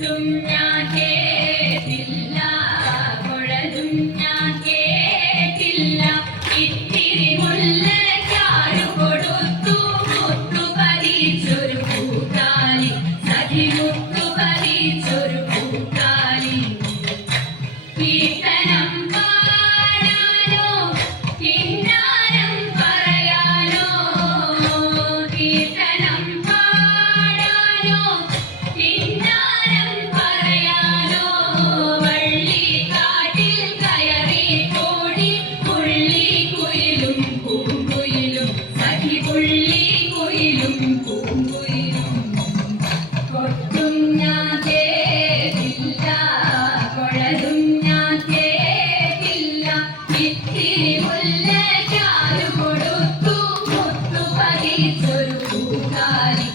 കൊട്ടും ഞാൻ കേട്ടില്ല, കുഴലും ഞാൻ കേട്ടില്ല. ഇത്തിരി മുല്ലച്ചാരു കൊടുത്തു മുത്തു പതിച്ചൊരു പൂക്കാലി, സഖി മുത്തു പതിച്ചൊരു പൂക്കാലി. കീർത്തനം പാടാനോ കിന്നാരം പറയാനോ, കീർത്തനം പാടാനോ കിന്നാരം പറയാനോ, വള്ളിക്കാട്ടിൽ കയറി കൂടി പുള്ളിക്കുയിലും പൂങ്കുയിലും, സഖി പുള്ളിക്കുയിലും പൂങ്കുയിലും. കൊട്ടും ഞാൻ കേട്ടില്ല, കുഴലും ഞാൻ കേട്ടില്ല. ഇത്തിരി മുല്ലച്ചാരു കൊടുത്തു മുത്തു പതിച്ചൊരു പൂക്കാലി,